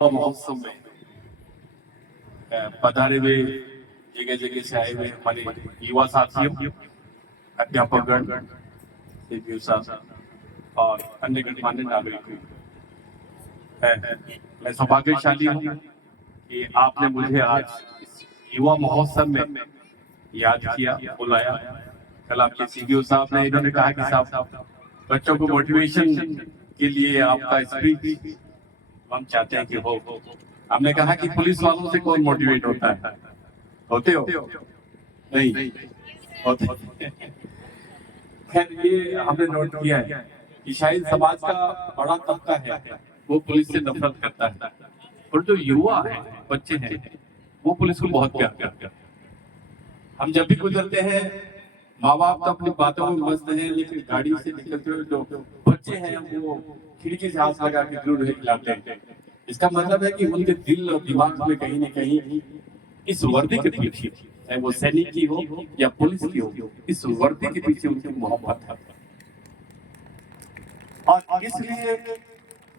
महोत्सव में पधारे हुए जगह जगह से आए हुए हमारे युवा साथियों, अध्यापकगण, सीपीयू साहब और अन्य गणमान्य नागरिकों, मैं सौभाग्यशाली हूँ कि आपने मुझे आज इस युवा महोत्सव में याद किया, बुलाया। कल आपके सीपीयू साहब ने इन्होंने कहा कि साहब बच्चों को मोटिवेशन के लिए आपका स्पीच हम चाहते हैं कि हो। हमने कहा कि पुलिस वालों से कौन मोटिवेट होता है? होते हो? नहीं होते। खैर ये हमने नोट किया है कि शायद समाज का बड़ा तबका है वो पुलिस से नफरत करता है, और जो युवा है, बच्चे हैं, वो पुलिस को बहुत प्यार करते हैं। हम जब भी गुजरते हैं, माँ बाप तो अपनी बातों में मस्त हैं, लेकिन गाड़ी से निकलते हुए जो बच्चे हैं वो खिड़की से हाथ लगा के जरूर हिलाते हैं। इसका मतलब है कि उनके दिल और दिमाग में कहीं न कहीं इस वर्दी के पीछे, चाहे वो सैनिक की हो या पुलिस की हो, इस वर्दी के पीछे उनकी मोहब्बत है। और इसलिए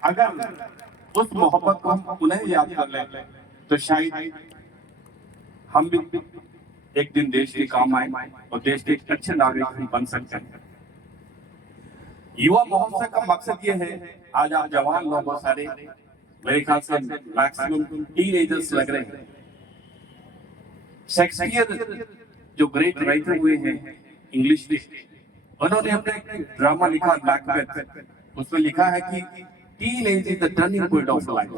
अगर उस मोहब्बत को हम उन्हें याद कर लें तो शायद हम भी एक दिन देश के काम आए और देश के एक अच्छे नागरिक बन सकते हैं। युवा महोत्सव का मकसद ये है, आज आप जवान लोग बहुत सारे, मेरे ख्याल से मैक्सिमम टीनेजर्स लग रहे हैं। शेक्सपियर जो ग्रेट राइटर हुए हैं इंग्लिश के, उन्होंने अपना एक ड्रामा लिखा मैकबेथ, उसमें लिखा है कि teenage is the turning point of life.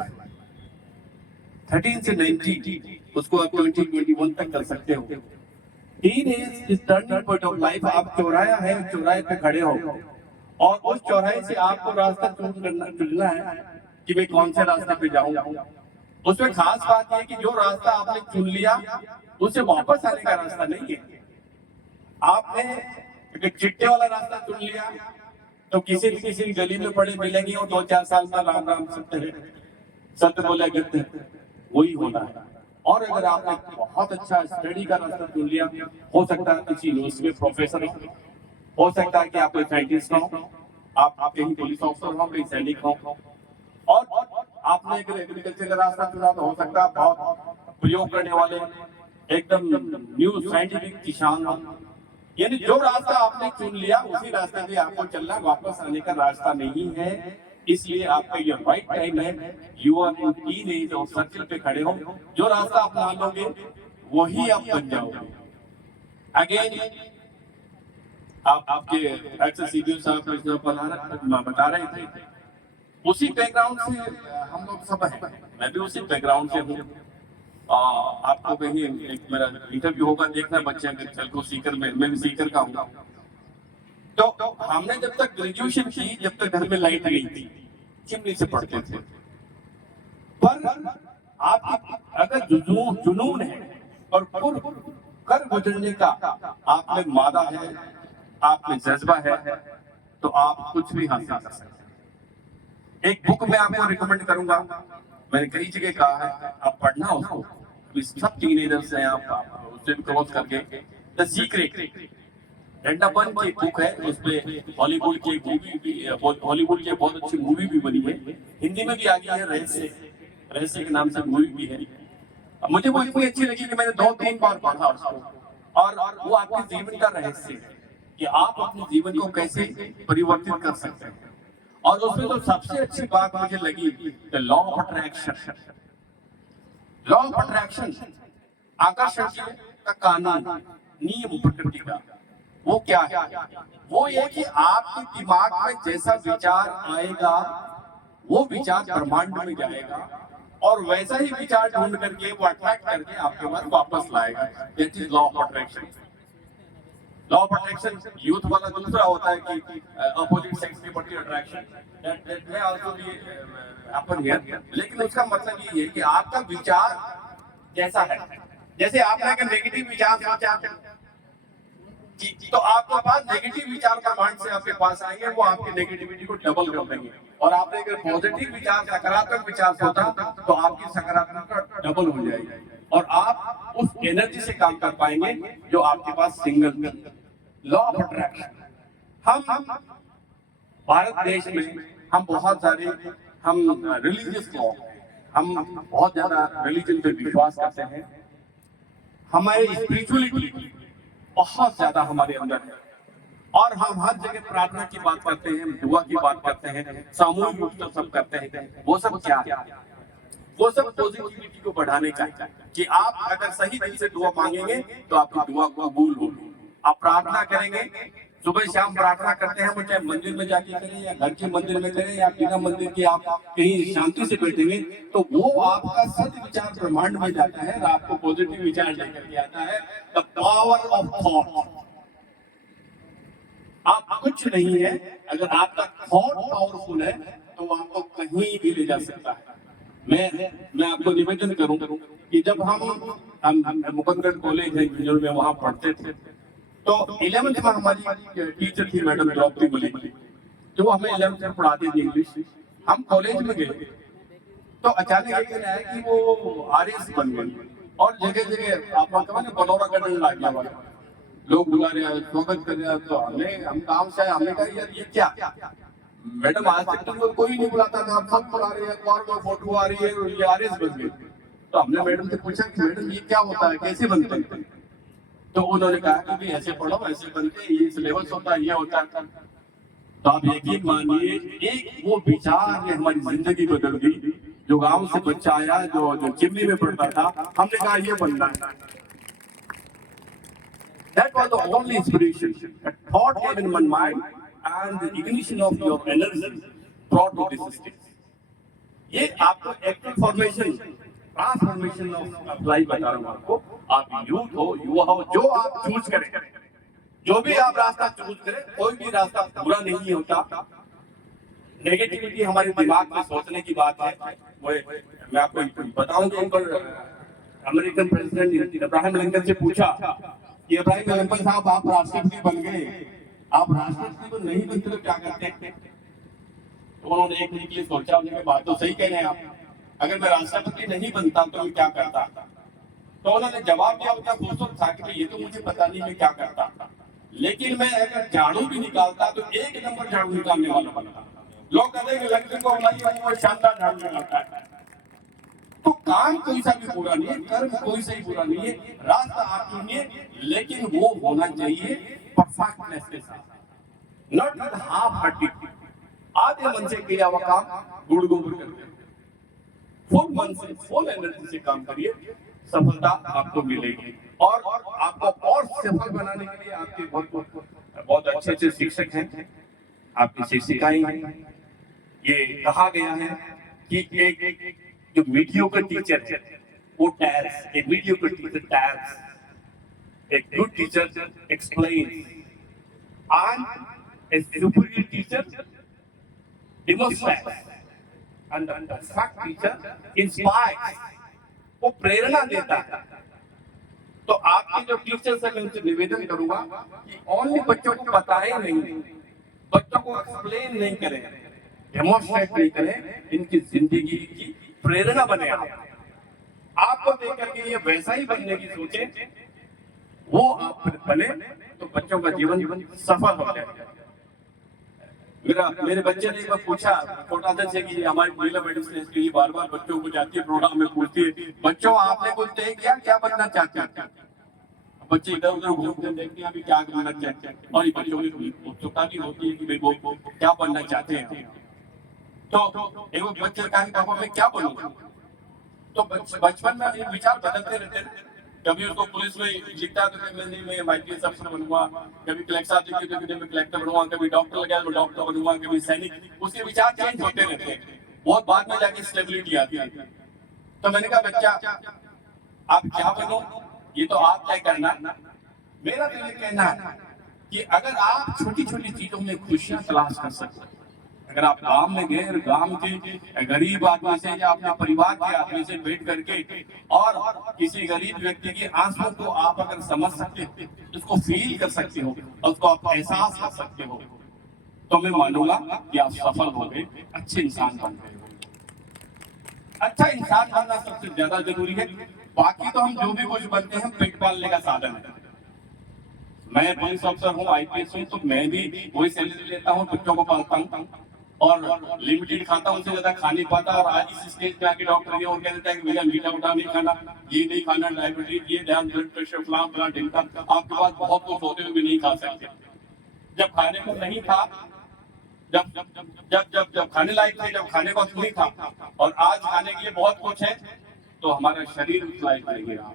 13 से 19, उसको आप 2021 तक कर सकते हो। Teenage is turning point of life. आप चौराहा है, चौराहे पे खड़े हो और उस चौराहे से आपको रास्ता चुनना है कि मैं कौन से रास्ते पे जाऊं। उसमें खास बात यह कि जो रास्ता आपने चुन लिया उससे वापस आने का रास्ता नहीं है। आपने एक चिट्टे वाला रास्ता चुन लिया तो किसी न किसी गली में पड़े मिलेंगे और 2-4 साल में राम राम सत्य बोले करते, वही होना है। और अगर आपने बहुत अच्छा स्टडी का रास्ता चुन लिया, हो सकता है किसी यूनिवर्सिटी में प्रोफेसर हो सकता है कि आप कोई साइंटिस्ट हो, आप कहीं पुलिस ऑफिसर हो, कहीं सैनिक हो, और आपने अगर एग्रीकल्चर का रास्ता चुना तो हो सकता है बहुत प्रयोग करने वाले एकदम न्यू साइंटिफिक किसान हो। यानी जो रास्ता आपने चुन लिया उसी रास्ते पे आपको चलना, वापस आने का रास्ता नहीं है। इसलिए आपका ये राइट टाइम है, युवा टीनेज और सर्कल पे खड़े हो, जो रास्ता अपना लोगे वही आप बन जाओगे। अगेन आपके एक्स साहब बता रहे थे, उसी बैकग्राउंड से हम लोग सब हैं, मैं भी उसी बैकग्राउंड से हूँ। आपको कहीं एक मेरा इंटरव्यू होगा, देखना बच्चे अगर चल को सीकर में, मैं भी सीकर का हूँ। तो हमने जब तक ग्रेजुएशन की, जब तक घर में लाइट गई थी, चिमनी से पढ़ते थे। पर आप अगर जुनून है और कर गुजरने का आप में मादा है, आप में जज्बा है, तो आप कुछ भी हासिल कर सकते हैं। एक बुक मैं आपको रिकमेंड करूंगा, मैंने कई जगह कहा है, आप पढ़ना उसको। सब टीनेजर्स हैं, आप उससे भी क्रॉस करके द सीक्रेट रेंडापन की बुक है, उसमें हॉलीवुड की मूवी भी, हॉलीवुड की बहुत अच्छी मूवी भी बनी है, हिंदी में भी आ गई है, रहस्य के नाम से मूवी भी है। मुझे वो इतनी अच्छी लगी कि मैंने 2-3 बार पढ़ा उसको। और वो आपके जीवन का रहस्य है कि आप अपने जीवन को कैसे परिवर्तित कर सकते हैं। और उसमें तो सबसे अच्छी बात मुझे लगी, the law of attraction. Law of attraction, आकर्षण का कानून, नियम प्रकृति का। वो क्या है? वो ये कि आपके दिमाग में जैसा विचार आएगा वो विचार ब्रह्मांड में जाएगा और वैसा ही विचार ढूंढ करके वो अट्रैक्ट करके आपके पास वापस लाएगा। That is law of attraction. Law of attraction youth वाला दूसरा होता है कि अपोजिट सेक्स के प्रति attraction, that may also be happen here. लेकिन उसका मतलब ये है कि आपका विचार कैसा है। जैसे आपने अगर नेगेटिव विचार सोचा तो आपके पास नेगेटिव विचार ब्रह्मांड से आपके पास आएंगे, वो आपकी नेगेटिविटी को डबल कर देंगे। और आपने अगर पॉजिटिव विचार, सकारात्मक विचार सोचा तो आपकी सकारात्मकता डबल हो जाएगी और आप उस एनर्जी से काम कर पाएंगे जो आपके पास सिंगल। Law of attraction. हम भारत देश में हम बहुत सारे हम रिलीजियस लॉ, हम बहुत ज्यादा रिलीजन पे विश्वास करते हैं, हमारी स्पिरिचुअलिटी बहुत ज्यादा हमारे अंदर है, और हम हर जगह प्रार्थना की बात करते हैं, दुआ की बात करते हैं, सामूहिक रूप से सब करते हैं। वो सब क्या है? वो सब पॉजिटिविटी को बढ़ाने का है कि आप अगर सही दिल से दुआ मांगेंगे तो आपकी दुआ कबूल होगी। आप प्रार्थना करेंगे, सुबह शाम प्रार्थना करते हैं, वो चाहे मंदिर में जाके करें या घर के मंदिर में करें या बिना मंदिर के आप कहीं शांति से बैठेंगे, तो वो आपका सद विचार ब्रह्मांड में जाता है और आपको पॉजिटिव विचार लेकर के आता है। The power of thought. आप कुछ नहीं है, अगर आपका थॉट पावरफुल है तो आपको कहीं भी ले जा सकता है। मैं आपको निवेदन करूं कि जब हम मुकंदर कॉलेज है जो में वहां पढ़ते थे, तो 11th में हमारी टीचर थी मैडम द्रौपदी मलिक, जो हमें 11th में पढ़ाती थी इंग्लिश। हम कॉलेज में गए तो अचानक एक दिन आया कि वो आरएस बन गई, और जगह जगह आप बनौरा करने लग गया, लोग बुला रहे हैं, स्वागत कर रहे हैं। तो हम काम से आए, हमने कहा यार ये क्या? मैडम आज तक तो कोई नहीं बुलाता था, आप सब बुला रहे हैं, अखबार में फोटो आ रही है और ये आरएस बन गए। तो हमने मैडम से पूछा कि मैडम ये क्या होता है, कैसे बनते हैं? तो उन्होंने कहा कि भाई ऐसे पढ़ो, ऐसे बनते हैं, ये सिलेबस होता है, ये होता है। तो आप यकीन मानिए, एक वो विचार ने हमारी जिंदगी बदल दी। जो गांव से बच्चा आया, जो चिमनी में पढ़ता था, हमने कहा ये बनना है। That was the only inspiration. A thought came in my mind, and the ignition of your energy brought to this stage. ये आपको active formation, transformation of life बता रहा हूँ आपको। आप यूथ हो, युवा हो, जो आप चूज करें, जो भी आप रास्ता चूज करें, कोई भी रास्ता बुरा नहीं होता। नेगेटिविटी हमारे दिमाग में सोचने की बात है। मैं आपको बताऊं कि अमेरिकन प्रेसिडेंट इब्राहिम लिंकन से पूछा कि इब्राहिम लिंकन साहब, आप राष्ट्रपति बन गए, आप राष्ट्रपति तो नहीं बनते तो क्या करते? तो उन्होंने एक मिनट के लिए सोचा, उन्होंने बात तो सही कह रहे हैं आप, अगर मैं राष्ट्रपति नहीं बनता तो मैं क्या करता? तो उन्होंने जवाब दिया, उतना खूबसूरत था कि ये तो मुझे पता नहीं मैं क्या करता, लेकिन मैं अगर झाड़ू भी निकालता तो 1 नंबर झाड़ू निकालने वाला बनता। लोग कहते हैं कि लक्ष्मी को वो शानदार झाड़ू निकालता है। तो काम कोई सा भी बुरा नहीं है, कर्म कोई सा ही बुरा नहीं है, रास्ता आप चुनिए, लेकिन वो होना चाहिए परफेक्टनेस के साथ, नॉट विद हाफ हार्टेड। आधे मन से किया हुआ काम गुड़ गुड़ करके, फुल मन से, फुल एनर्जी से काम करिए, सफलता आपको मिलेगी। और आपको और सफल बनाने के लिए आपके बहुत अच्छे अच्छे शिक्षक हैं, आपकी शिक्षिकाएं हैं। ये कहा गया है कि एक जो मीडियोकर टीचर है वो टायर्स, एक मीडियोकर टीचर टायर्स, एक good teacher explains, and a superior teacher demonstrates, and a perfect teacher inspires, वो प्रेरणा देता है। तो आपके जो टीचर्स हैं, मैं उनसे निवेदन करूंगा कि ओनली बच्चों को बताएं नहीं, बच्चों को एक्सप्लेन नहीं करें, डेमोन्स्ट्रेट नहीं करें, इनकी जिंदगी की प्रेरणा बने। आपको देख करके ये वैसा ही बनने की सोचे, वो आप बने तो बच्चों का जीवन सफल हो जाए। मेरे बच्चे ने एक बार पूछा छोटा से कि हमारी महिला मेडिसिन की बार-बार बच्चों को जाती है प्रोग्राम में, पूछती है, बच्चों आपने कुछ तय किया, क्या बनना चाहते हैं? बच्चे इधर उधर घूमते देखते हैं अभी क्या बनना चाहते हैं, और ये बच्चों की उत्सुकता भी होती है कि भाई वो क्या बनना चाहते हैं। तो एक बच्चे कहा कि पापा मैं क्या बनूंगा? तो बचपन में ये विचार बदलते रहते हैं। कभी उसको पुलिस में लिखता है तो कभी मैं आईपीएस अफसर बनूंगा, कभी कलेक्टर लिखी तो मैं कलेक्टर बनूंगा, कभी डॉक्टर लगा तो डॉक्टर बनूंगा, कभी सैनिक, उसके विचार चेंज होते रहते हैं। बहुत बाद में जाके स्टेबिलिटी आती है। तो मैंने कहा बच्चा आप क्या बनो ये तो आप तय करना, मेरा तो ये कहना है कि अगर आप छोटी छोटी चीजों में खुशियां तलाश कर सकते हैं, अगर आप गांव में गए, गांव के गरीब आदमी से या अपने परिवार के आदमी से बैठ करके और किसी गरीब व्यक्ति की आंसुओं को आप अगर समझ सकते हो, उसको फील कर सकते हो और उसको आप एहसास कर सकते हो, तो मैं मानूंगा कि आप सफल हो गए, अच्छे इंसान बन गए। अच्छा इंसान बनना सबसे ज्यादा जरूरी है, बाकी तो हम जो भी कुछ बनते हैं पेट पालने का साधन है। मैं पुलिस अफसर हूँ, आईपीएस हूँ, तो मैं भी वही सैलरी लेता हूँ, बच्चों को पालता हूँ। और लिमिटेड खाता, उनसे ज्यादा खा नहीं पाता, और आज इस स्टेज पे आके डॉक्टर ये और कह देता है कि भैया मीठा उठा नहीं खाना, ये नहीं खाना, डायबिटीज, ये ध्यान, ब्लड प्रेशर, फलाम फलाम ढिमका, आपके पास बहुत कुछ होते हुए भी नहीं खा सकते। जब खाने को नहीं था, जब जब जब जब जब खाने लायक थे, जब खाने को नहीं था, और आज खाने के लिए बहुत कुछ है, तो हमारा शरीर उस लायक नहीं रहा।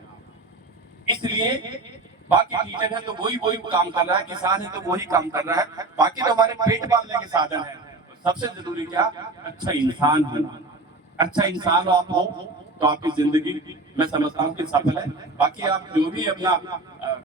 इसलिए बाकी टीचर है तो वही वही काम कर रहा है, किसान है तो वही काम कर रहा है, बाकी तो हमारे पेट पालने के साधन है। सबसे जरूरी क्या, अच्छा इंसान होना। अच्छा इंसान आप हो तो आपकी जिंदगी मैं समझता हूँ कि सफल है। बाकी आप जो भी अपना